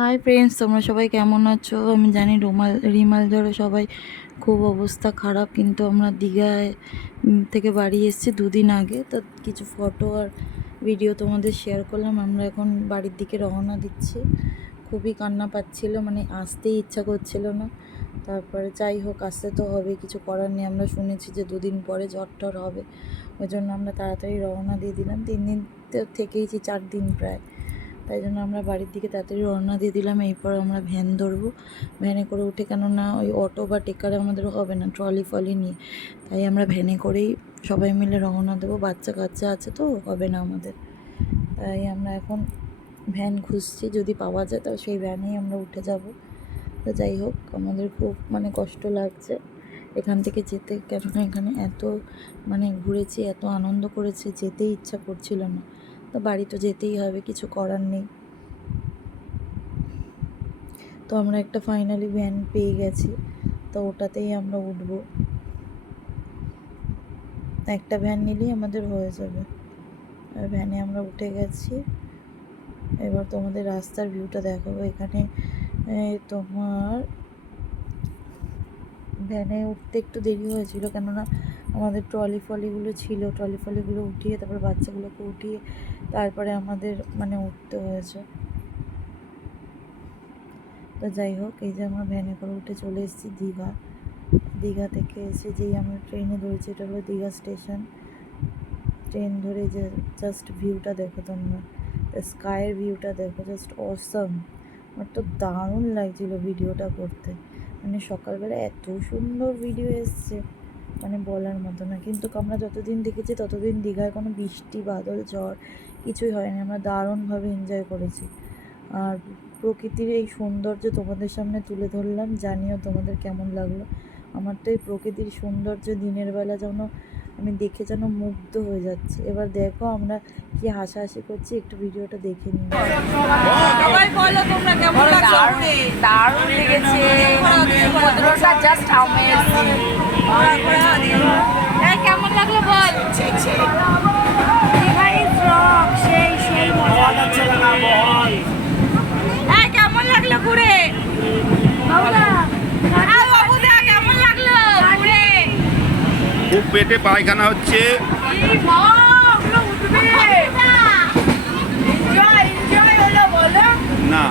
Hi friends, তোমরা সবাই কেমন আছো? আমি জানি রিমাল ঝড়ে সবাই খুব অবস্থা খারাপ, কিন্তু আমরা দীঘায় থেকে বাড়ি এসেছি দুদিন আগে। তো কিছু ফটো আর ভিডিও তোমাদের শেয়ার করলাম। আমরা এখন বাড়ির দিকে রওনা দিচ্ছি। খুবই কান্না পাচ্ছিল, মানে আসতেই ইচ্ছা করছিল না। তারপরে যাই হোক, আসতে তো হবে, কিছু করার নেই। আমরা শুনেছি যে দুদিন পরে ঝড় টর হবে, ওই জন্য আমরা তাড়াতাড়ি রওনা দিয়ে দিলাম। 3 দিন তো থেকেইছি, 4 দিন প্রায়। তাই জন্য আমরা বাড়ির দিকে তাড়াতাড়ি রওনা দিয়ে দিলাম। এরপর আমরা ভ্যান ধরবো, ভ্যানে করে উঠে, কেননা ওই অটো বা টেকারে আমাদের হবে না, ট্রলি ফলি নিয়ে। তাই আমরা ভ্যানে করেই সবাই মিলে রওনা দেবো। বাচ্চা কাচ্চা আছে তো হবে না আমাদের, তাই আমরা এখন ভ্যান খুঁজছি। যদি পাওয়া যায় তো সেই ভ্যানেই আমরা উঠে যাব। তো যাই হোক, আমাদের খুব কষ্ট লাগছে এখান থেকে যেতে, কেননা এখানে এত ঘুরেছি, এত আনন্দ করেছি, যেতেই ইচ্ছা করছিল না। তো বাড়ি তো যেতেই হবে, কিছু করার নেই। তো আমরা একটা ফাইনালি ভ্যান পেয়ে গেছি, তো ওটাতেই আমরা উঠবো। একটা ভ্যান নিলেই আমাদের হয়ে যাবে। আর ভ্যানে আমরা উঠে গেছি। এবার তোমাদের রাস্তার ভিউটা দেখাবো। এখানে তোমার ভ্যানে উঠতে একটু দেরি হয়েছিল, কেননা আমাদের ট্রলি ফলিগুলো ছিল, ট্রলি ফলিগুলো উঠিয়ে তারপর বাচ্চাগুলোকে উঠিয়ে তারপরে আমাদের উঠতে হয়েছে। তো যাই হোক, এই যে আমরা ভ্যানে করে উঠে চলে এসেছি দীঘা থেকে এসে যেই আমরা ট্রেনে ধরেছি, এটা হলো দীঘা স্টেশন। ট্রেন ধরে যে জাস্ট ভিউটা দেখো তোমরা, স্কাইয়ের ভিউটা দেখো, জাস্ট অসম। আমার তো দারুণ লাগছিলো ভিডিওটা করতে। সকালবেলা এত সুন্দর ভিডিও এসছে, বলার মতো না। কিন্তু আমরা যতদিন দেখেছি ততদিন দীঘায় কোনো বৃষ্টি বাদল ঝড় কিছুই হয়নি। আমরা দারুণভাবে এনজয় করেছি। আর প্রকৃতির এই সৌন্দর্য তোমাদের সামনে তুলে ধরলাম, জানিও তোমাদের কেমন লাগলো। আমার তো এই প্রকৃতির সৌন্দর্য দিনের বেলা যেন আমি দেখে যেন মুগ্ধ হয়ে যাচ্ছি। এবার দেখো আমরা কি হাসাহাসি করছি, একটু ভিডিওটা দেখে নিই। সবাই বলো তোমরা কেমন লাগছে? দারুণ লেগেছে, সমুদ্রটা জাস্ট অ্যামেজিং। কেমন লাগলো বল? সেই মজা লাগছে না বল। কেমন লাগলো ঘুরে? বাবুদা কেমন লাগলো ঘুরে? খুব পেটে পায়খানা হচ্ছে না।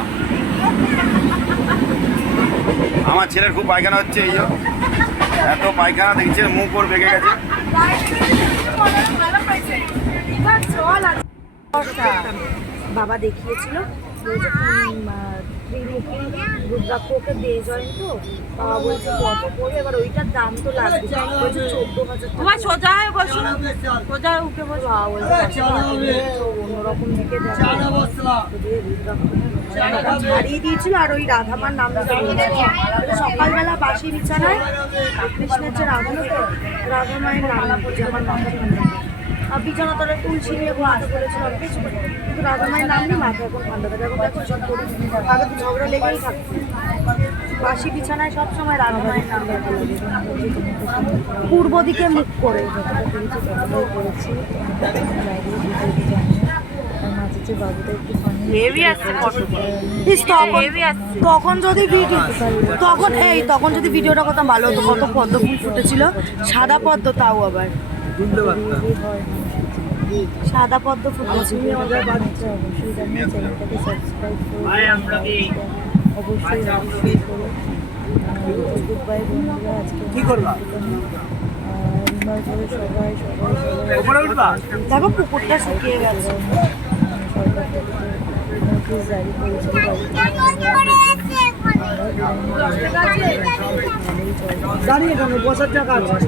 আমার ছেলের খুব পায়খানা হচ্ছে, এই এত পায়খানা দেখছে, মুখ ওর বেঁকে গেছে। বাবা দেখিয়েছিল রুদ্রাক্ষকে দিয়ে জয়েন, তো বাবা বলছে কত করে, এবার ওইটার দাম তো লাগবে, বলছে 14,000 টাকা। সোজা হয়ে বসো, সোজা হয়ে উঠে বসো। বাবা বলছে অন্যরকম মেখে ছাড়িয়ে দিয়েছিল। আর ওই রাধামার নাম সকালবেলা বাসি বিছানায় কৃষ্ণের যে রাধা মায়ের নাম বলছে, আমার মাথা আর বিছানা তলে তুলসী নিয়ে ঘুমাতে বলেছিলাম কিছু, কিন্তু রাধা মায়ের নাম নিয়ে মাথা এখন ঠান্ডা থাকে। এখন দেখো সব করি, আগে তো ঝগড়া লেগেই থাকতো। বাসি বিছানায় সবসময় রাধা মায়ের নাম দেখা লাগে, পূর্ব দিকে মুখ করে করেছি। তখন যদি ভিডিওটা করতাম ভালো হতো। কত পদ্ম ফুল ফুটেছিল, সাদা পদ্ম, তাও আবার সাদা পদ্ম ফুটেছিল। অবশ্যই গুড বাই বন্ধুরা। আজকে সবাই দেখো পুকুরটা শুকিয়ে গেছে। সরকার থেকে নোটিশ জারি করেছিল, দাঁড়িয়ে কেন বসার জায়গা আছে।